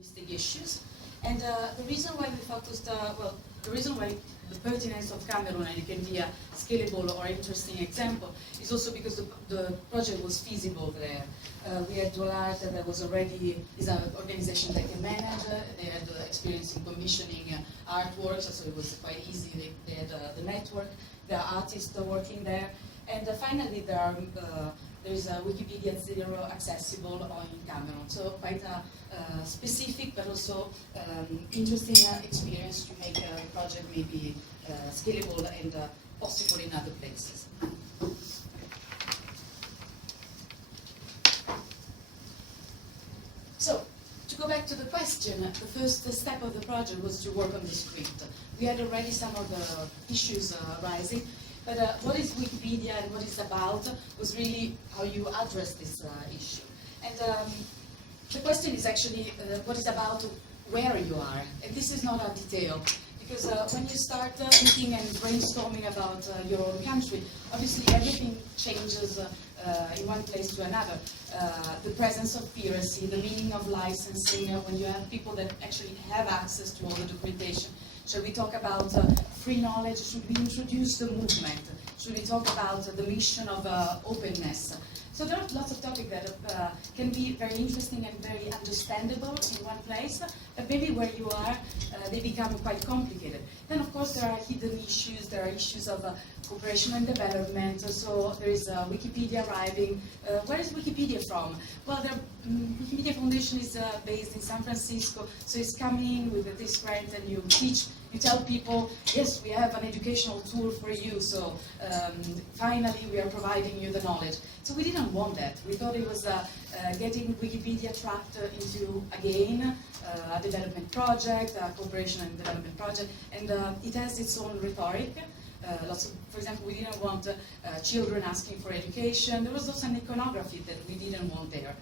linguistic issues. And the reason why we focused, the reason why the pertinence of Cameroon, and it can be a scalable or interesting example, is also because the project was feasible there. We had Iolanda that was already, is an organization that can manage, they had experience in commissioning artworks, so it was quite easy, they had the network, there are artists working there, and finally there is a Wikipedia Zero accessible in Cameroon, so quite a specific but also interesting experience to make a project maybe scalable and possible in other places. So, to go back to the question, the first step of the project was to work on the script. We had already some of the issues arising, but what is Wikipedia and what it's about was really how you address this issue. And the question is actually what is about where you are. And this is not a detail, because when you start thinking and brainstorming about your own country, obviously everything changes in one place to another. The presence of piracy, the meaning of licensing, when you have people that actually have access to all the documentation. Should we talk about free knowledge? Should we introduce the movement? Should we talk about the mission of openness? So there are lots of topics that can be very interesting and very understandable in one place, but maybe where you are, they become quite complicated. Then of course there are hidden issues, there are issues of cooperation and development, so there is Wikipedia arriving. Where is Wikipedia from? Well, the Wikimedia Foundation is based in San Francisco, so it's coming with this grant and you teach, you tell people, yes, we have an educational tool for you, so finally we are providing you the knowledge. So we didn't want that. We thought it was getting Wikipedia trapped into, again, a development project, a cooperation and development project, and it has its own rhetoric. For example, we didn't want children asking for education. There was also an iconography that we didn't want there.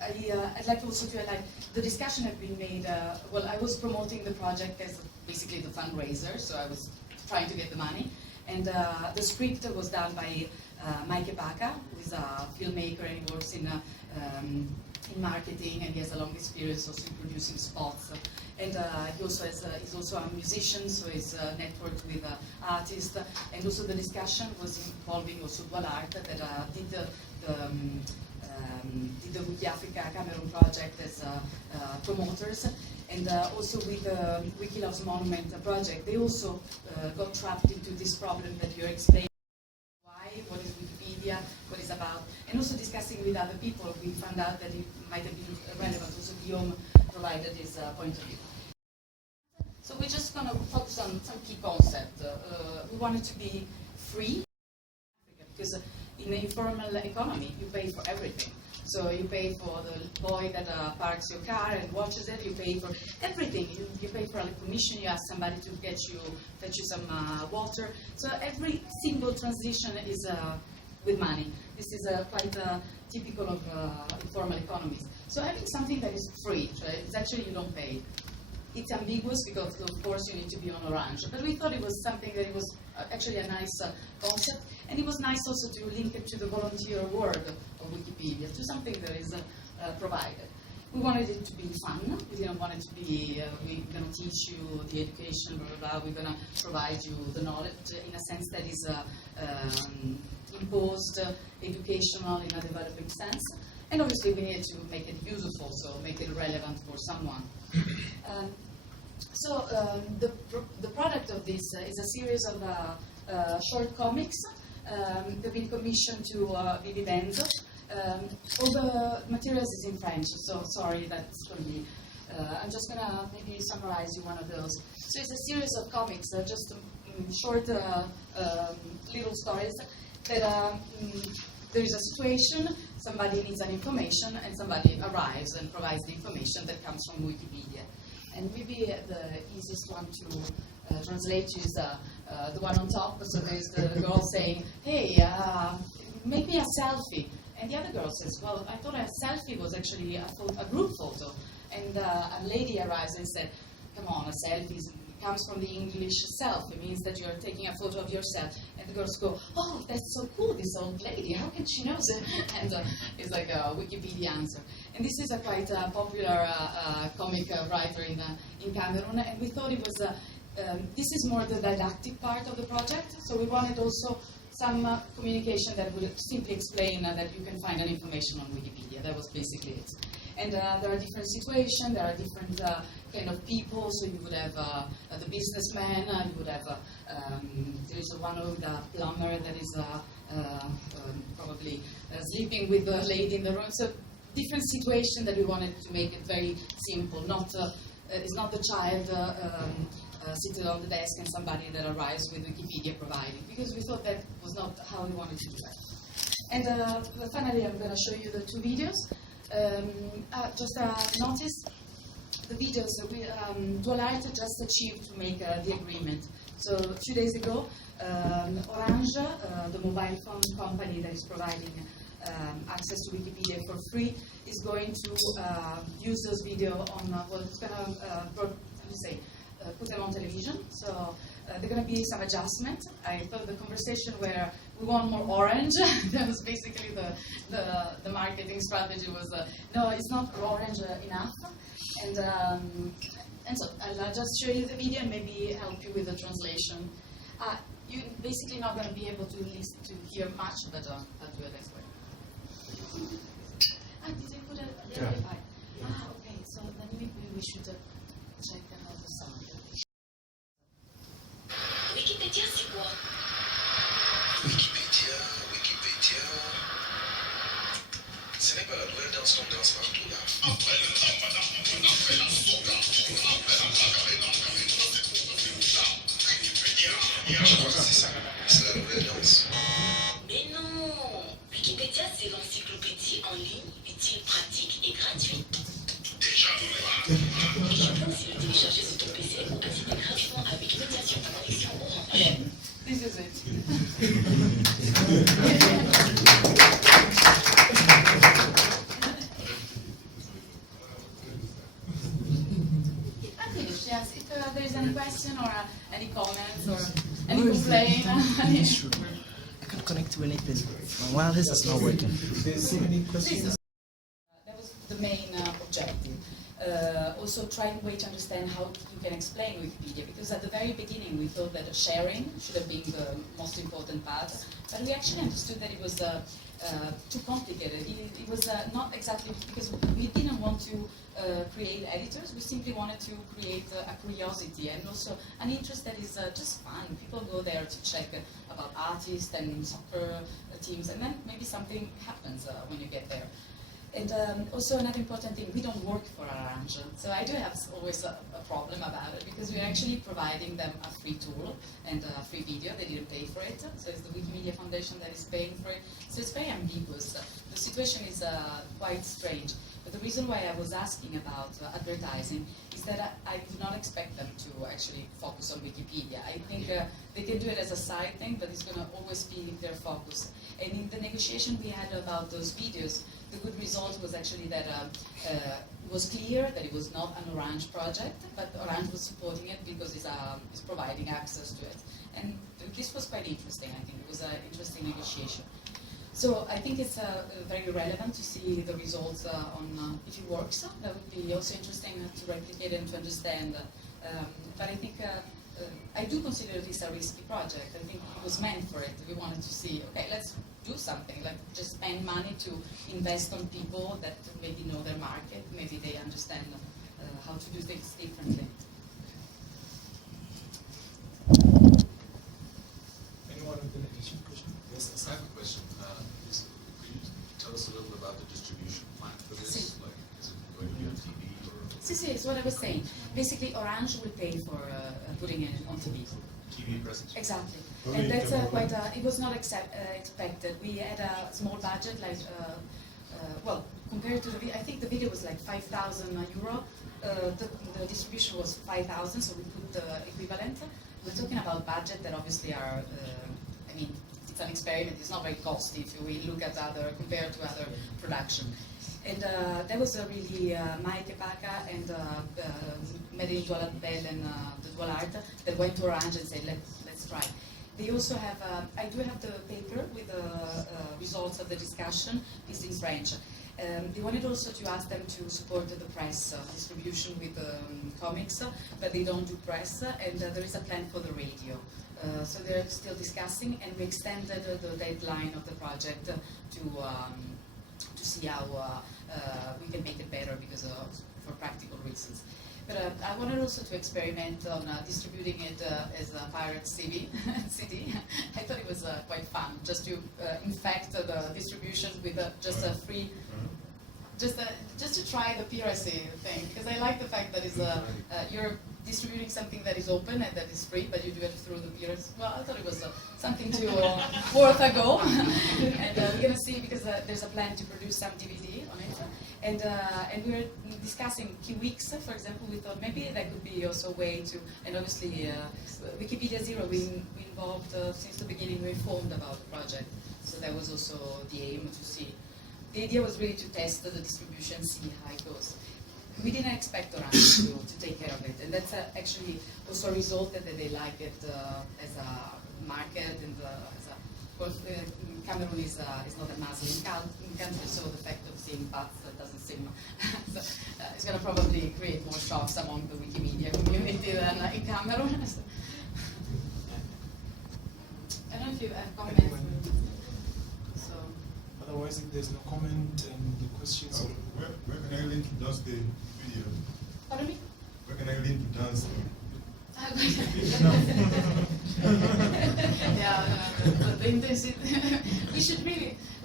I'd like also to highlight the discussion have been made. Well, I was promoting the project as basically the fundraiser, so I was trying to get the money. And the script was done by Mike Baca, who is a filmmaker and he works in marketing, and he has a long experience also in producing spots. And he also is also a musician, so he's networked with artists. And also the discussion was involving also Iolanda that did the Wiki Africa Cameroon project as promoters. And also with the Wiki Loves Monument project, they also got trapped into this problem that you're explaining. Why, what is Wikipedia, what is about, and also discussing with other people, we found out that it might have been relevant. Also Guillaume provided his point of view. So we're just going to focus on some key concepts. We want it to be free, because in the informal economy, you pay for everything. So you pay for the boy that parks your car and watches it, you pay for everything. You pay for a commission, you ask somebody to fetch you some water. So every single transition is with money. This is quite typical of informal economies. So having something that is free, right, it's actually you don't pay. It's ambiguous because, of course, you need to be on Orange. But we thought it was something that it was actually a nice concept. And it was nice also to link it to the volunteer world of Wikipedia, to something that is provided. We wanted it to be fun. We didn't want it to be, we're going to teach you the education, blah, blah, blah. We're going to provide you the knowledge in a sense that is imposed, educational in a developing sense. And obviously we needed to make it useful, so make it relevant for someone. The product of this is a series of short comics. They've been commissioned to Vivi Benzo. All the materials is in French, so sorry that's going to be. I'm just going to maybe summarize you one of those. So it's a series of comics, just short little stories that there is a situation, somebody needs an information, and somebody arrives and provides the information that comes from Wikipedia. And maybe the easiest one to translate is the one on top. So there's the girl saying, hey, make me a selfie. And the other girl says, well, I thought a selfie was actually a group photo. And a lady arrives and said, come on, a selfie comes from the English self. It means that you're taking a photo of yourself. And the girls go, oh, that's so cool, this old lady, how can she know that? And it's like a Wikipedia answer. And this is a quite popular comic writer in Cameroon, and we thought it was, this is more the didactic part of the project, so we wanted also some communication that would simply explain that you can find an information on Wikipedia. That was basically it. And there are different situations, there are different kind of people, so you would have the businessman, you would have, there is one of the plumber that is probably sleeping with the lady in the room. So different situations that we wanted to make it very simple. Not it's not the child sitting on the desk and somebody that arrives with Wikipedia provided, because we thought that was not how we wanted to do that. And finally, I'm going to show you the two videos. Just notice the videos that we, Iolanda just achieved to make the agreement. So 2 days ago, Orange, the mobile phone company that is providing access to Wikipedia for free, is going to use those videos on, well, it's going to, put them on television. So there are going to be some adjustment. I thought the conversation where we want more orange, that was basically the marketing strategy was, no, it's not orange enough. And so I'll just show you the video and maybe help you with the translation. You're basically not going to be able to listen to hear much, but I'll do it this way. Did you put a little bit high? Okay, so then maybe we should check how the sound. Wikipédia, c'est quoi? Wikipédia. Ce n'est pas la nouvelle danse qu'on danse partout là. Je crois que c'est ça. C'est la nouvelle danse. Mais non! Wikipédia, c'est l'encyclopédie en ligne, utile, pratique et gratuite. Déjà, Tu peux aussi le télécharger sur ton PC ou accéder gratuitement à Wikipédia sur ta connexion Orange. This is it. I'm finished, yes. If there is any question or any comments or any complaint. I can't connect to anything. My wireless is not working. Do you see any questions? That was the main objective. Also trying way to understand how you can explain Wikipedia, because at the very beginning we thought that sharing should have been the most important part, but we actually understood that it was too complicated. It was not exactly, because we didn't want to create editors, we simply wanted to create a curiosity and also an interest that is just fun. People go there to check about artists and soccer teams, and then maybe something happens when you get there. And also another important thing, we don't work for Orange. So I do have always a problem about it, because we're actually providing them a free tool and a free video. They didn't pay for it. So it's the Wikimedia Foundation that is paying for it. So it's very ambiguous. The situation is quite strange. But the reason why I was asking about advertising is that I do not expect them to actually focus on Wikipedia. I think they can do it as a side thing, but it's going to always be their focus. And in the negotiation we had about those videos, the good result was actually that it was clear that it was not an Orange project, but Orange was supporting it because it's providing access to it. And this was quite interesting, I think. It was an interesting negotiation. So I think it's very relevant to see the results on if it works. That would be also interesting to replicate and to understand. But I think I do consider this a risky project. I think it was meant for it. We wanted to see, okay, let's do something, like just spend money to invest on people that maybe know their market, maybe they understand how to do things differently. Anyone with an additional question? Yes, I have a question. Could you tell us a little about the distribution plan for this? Si. Like, is it going to be on TV or? See, it's what I was saying. Basically, Orange will pay for putting it on TV. TV presence. Exactly. And that's quite, it was not expected. We had a small budget, like, well, compared to the, I think the video was like 5,000 euro. The distribution was 5,000, so we put the equivalent. We're talking about budget that obviously are, I mean, it's an experiment, it's not very costly if we look at compared to other production. And that was really Mike Epaka and Marie Joalabel and the Iolanda that went to Orange and said, let's try. They also have, I do have the paper with the results of the discussion. It's in French. They wanted also to ask them to support the press distribution with comics, but they don't do press, and there is a plan for the radio. So they're still discussing, and we extended the deadline of the project to see how we can make it better because for practical reasons. But I wanted also to experiment on distributing it as a pirate CD. I thought it was quite fun, just to infect the distribution with just a free, just to try the piracy thing. Because I like the fact that it's you're distributing something that is open and that is free, but you do it through the pirates. Well, I thought it was something to worth a go. And we're gonna see because there's a plan to produce some DVD on it. And we were discussing weeks, for example. We thought maybe that could be also a way to, and obviously Wikipedia Zero, we involved since the beginning, we informed about the project. So that was also the aim to see. The idea was really to test the distribution, see how it goes. We didn't expect Orange to take care of it, and that's actually also a result that they like it as a market and as a. Well, Cameroon is not a Muslim country, so the fact of seeing bats doesn't seem. So, it's going to probably create more shocks among the Wikimedia community than in Cameroon. So. I don't know if you have comments. So. Otherwise, if there's no comment and the questions. Where can I link to dance the video? Pardon me? Where can I link to dance? The intensity.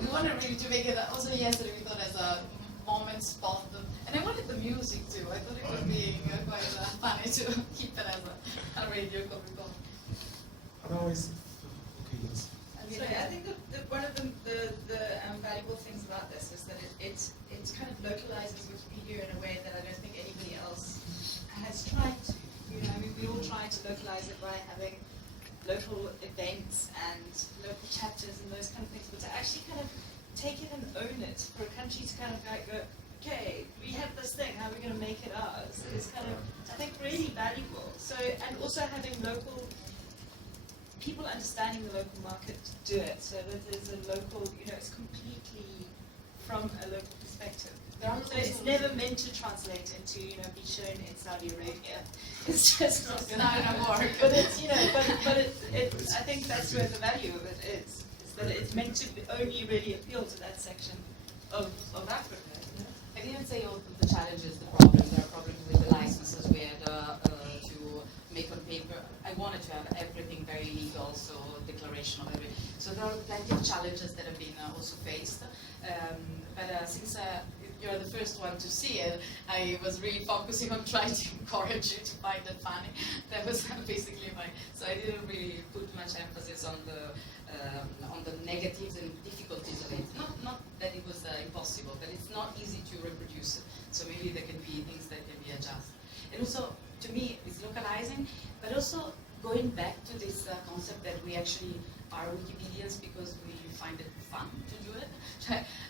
We wanted really to make it. Also, yesterday we thought as a moment spot, and I wanted the music too. I thought it was being quite funny to keep it as a radio comic. Otherwise, okay, yes. So I think that one of the valuable things about this is that it kind of localizes Wikipedia in a way that I don't think anybody else has tried to. You know, I mean, we all try to localize it by having local events and local chapters and those kind of things, but to actually kind of take it and own it, for a country to kind of like go, okay, we have this thing, how are we going to make it ours, is kind of, I think, really valuable. So, and also having local people understanding the local market to do it, so that there's a local, you know, it's completely from a local perspective. So it's never meant to translate into, you know, be shown in Saudi Arabia. It's just not gonna work. But it's, you know, but I think that's where the value of it is that it's meant to only really appeal to that section of Africa. I didn't say all the challenges, the problems. There are problems with the licenses we had to make on paper. I wanted to have everything very legal, so declaration of everything. So there are plenty of challenges that have been also faced. But since you're the first one to see it, I was really focusing on trying to encourage you to find it funny. That was basically so I didn't really put much emphasis on the negatives and difficulties of it. Not that it was impossible, but it's not easy to reproduce it. So maybe there can be things that can be adjusted. And also, to me, it's localizing, but also going back to this concept that we actually are Wikipedians because we find it fun to do it.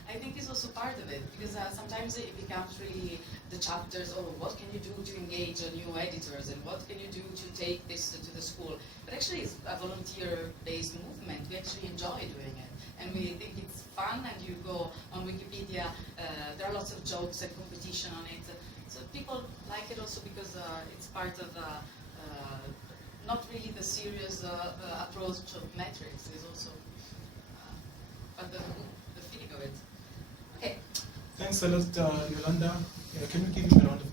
I think is also part of it, because sometimes it becomes really the chapters, oh, what can you do to engage new editors, and what can you do to take this to the school? But actually it's a volunteer-based movement. We actually enjoy doing it, and we think it's fun, and you go on Wikipedia, there are lots of jokes and competition on it, so people like it also because it's part of not really the serious approach of metrics, is also but the feeling of it. Okay. Thanks a lot, Iolanda. Can we give you a round of